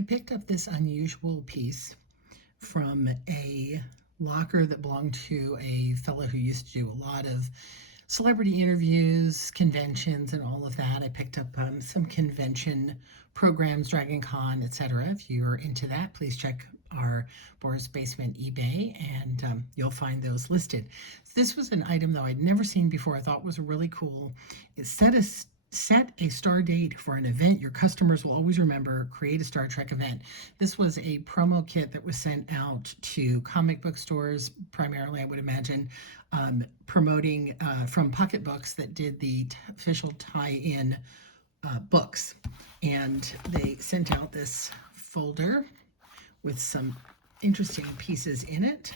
I picked up this unusual piece from a locker that belonged to a fellow who used to do a lot of celebrity interviews, conventions, and all of that. I picked up some convention programs, Dragon Con, etc. If you're into that, please check our Boris Basement eBay, and you'll find those listed. This was an item, though, I'd never seen before. I thought was really cool. It set a star date for an event your customers will always remember. Create a Star Trek event. This was a promo kit that was sent out to comic book stores, primarily, I would imagine, promoting from Pocket Books that did the official tie-in books. And they sent out this folder with some interesting pieces in it.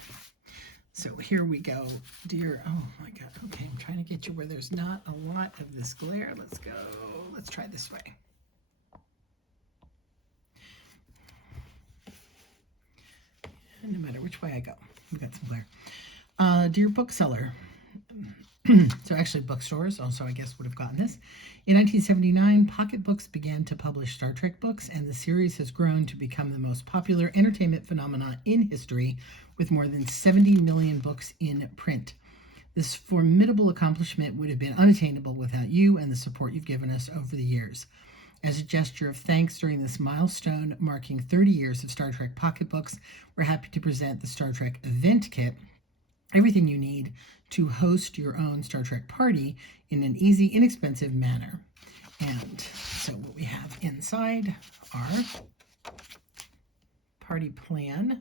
So here we go, dear. Oh my God. Okay, I'm trying to get you where there's not a lot of this glare. Let's go. Let's try this way. And no matter which way I go, we got some glare. Dear bookseller. So actually bookstores also, I guess, would have gotten this. In 1979, Pocket Books began to publish Star Trek books, and the series has grown to become the most popular entertainment phenomenon in history, with more than 70 million books in print. This formidable accomplishment would have been unattainable without you and the support you've given us over the years. As a gesture of thanks during this milestone marking 30 years of Star Trek Pocket Books, we're happy to present the Star Trek Event Kit, everything you need to host your own Star Trek party in an easy, inexpensive manner. And so what we have inside are party plan,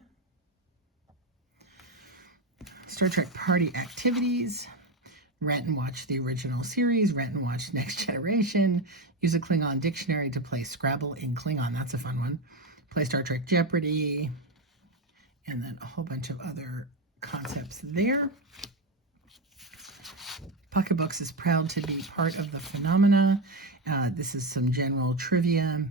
Star Trek party activities, rent and watch the original series, rent and watch Next Generation, use a Klingon dictionary to play Scrabble in Klingon, that's a fun one, play Star Trek Jeopardy, and then a whole bunch of other concepts there. Pocket Books is proud to be part of the phenomena. This is some general trivia.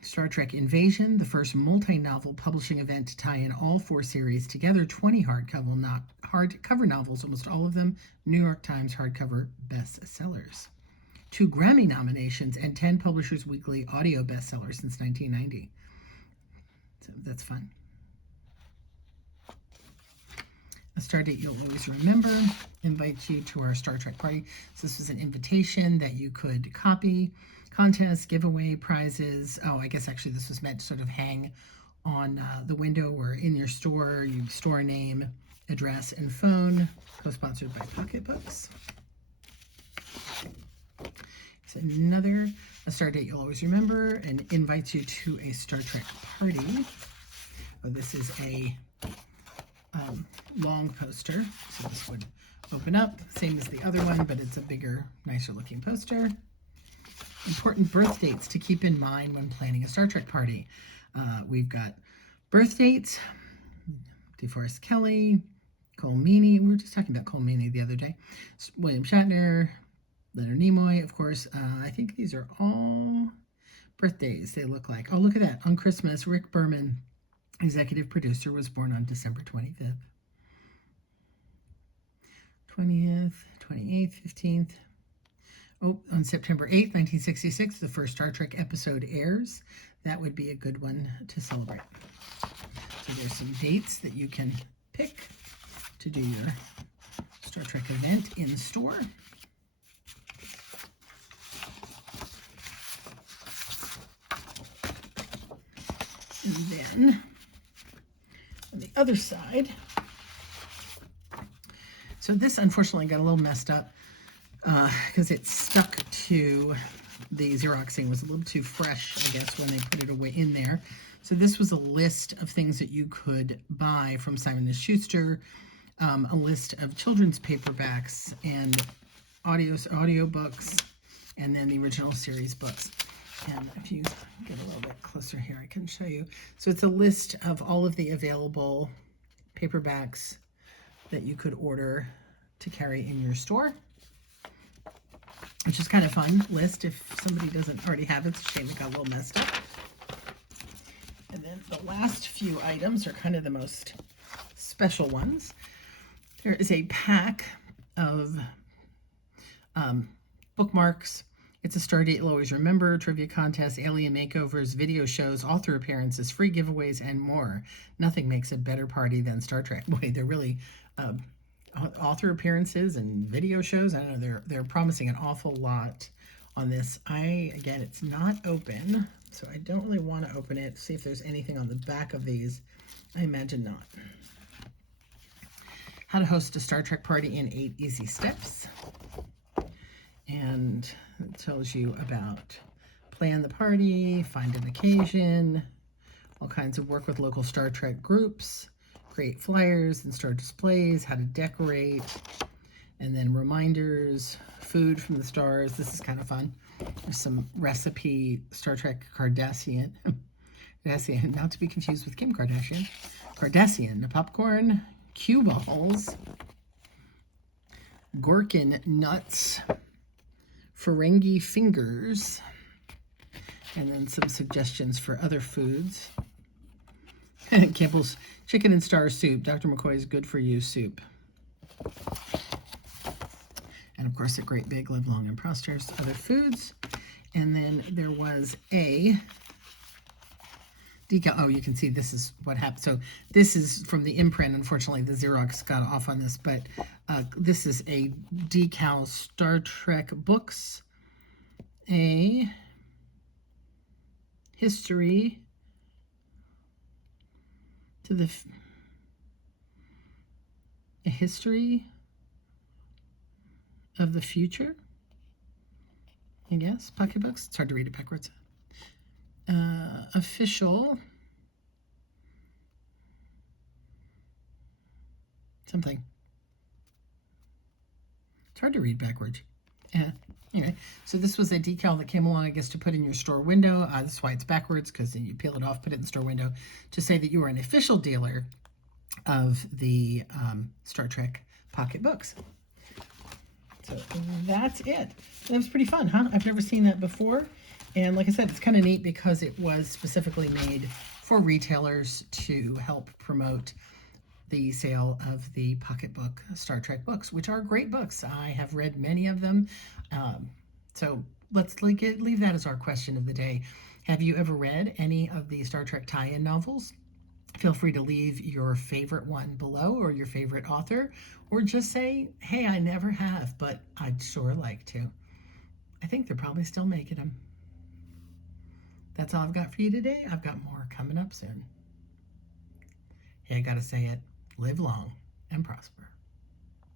Star Trek Invasion, the first multi-novel publishing event to tie in all 4 series together, 20 hardcover novels, almost all of them New York Times hardcover bestsellers. 2 Grammy nominations and 10 Publishers Weekly audio bestsellers since 1990. So that's fun. A star date you'll always remember. Invite you to our Star Trek party. So this was an invitation that you could copy. Contests, giveaway, prizes. Oh, I guess actually this was meant to sort of hang on the window or in your store. You store name, address, and phone. Co-sponsored by Pocket Books. It's another a star date you'll always remember and invites you to a Star Trek party. Oh, this is a long poster, so this would open up, same as the other one, but it's a bigger, nicer looking poster. Important birth dates to keep in mind when planning a Star Trek party. We've got birth dates, DeForest Kelley, Cole Meany, we were just talking about Cole Meany the other day, William Shatner, Leonard Nimoy, of course. I think these are all birthdays they look like. Oh, look at that. On Christmas, Rick Berman, executive producer, was born on December 25th. 20th, 28th, 15th. Oh, on September 8th, 1966, the first Star Trek episode airs. That would be a good one to celebrate. So there's some dates that you can pick to do your Star Trek event in store. And then on the other side, so this unfortunately got a little messed up because it stuck to the Xeroxing. Was a little too fresh, I guess, when they put it away in there. So this was a list of things that you could buy from Simon & Schuster, a list of children's paperbacks and audiobooks, and then the original series books. And if you get a little bit closer here, I can show you. So it's a list of all of the available paperbacks that you could order to carry in your store, which is kind of fun list if somebody doesn't already have it. It's a shame it got a little messed up. And then the last few items are kind of the most special ones. There is a pack of bookmarks. It's a Stardate you'll always remember. Trivia contests, alien makeovers, video shows, author appearances, free giveaways, and more. Nothing makes a better party than Star Trek. Boy, they're really author appearances and video shows. I don't know. They're promising an awful lot on this. Again, it's not open, so I don't really want to open it. See if there's anything on the back of these. I imagine not. How to host a Star Trek party in 8 easy steps. And it tells you about plan the party, find an occasion, all kinds of work with local Star Trek groups, create flyers and star displays, how to decorate, and then reminders, food from the stars. This is kind of fun. There's some recipe Star Trek Cardassian. Cardassian, not to be confused with Kim Kardashian. Cardassian, popcorn, cue balls, gherkin nuts, Ferengi fingers, and then some suggestions for other foods. Campbell's chicken and star soup, Dr. McCoy's good for you soup. And of course, a great big live long and prosperous other foods. And then there was a decal. Oh, you can see this is what happened. So this is from the imprint. Unfortunately, the Xerox got off on this, but this is a decal Star Trek books, a history to the a history of the future, I guess. Pocketbooks. It's hard to read it backwards. Official something. It's hard to read backwards. Yeah. Anyway, so this was a decal that came along, I guess, to put in your store window. That's why it's backwards, because then you peel it off, put it in the store window to say that you are an official dealer of the Star Trek pocketbooks. So that's it. That was pretty fun, huh? I've never seen that before. And like I said, it's kind of neat because it was specifically made for retailers to help promote the sale of the pocketbook Star Trek books, which are great books. I have read many of them. So let's leave that as our question of the day. Have you ever read any of the Star Trek tie-in novels? Feel free to leave your favorite one below, or your favorite author, or just say, hey, I never have, but I'd sure like to. I think they're probably still making them. That's all I've got for you today. I've got more coming up soon. Hey, I gotta say it. Live long and prosper.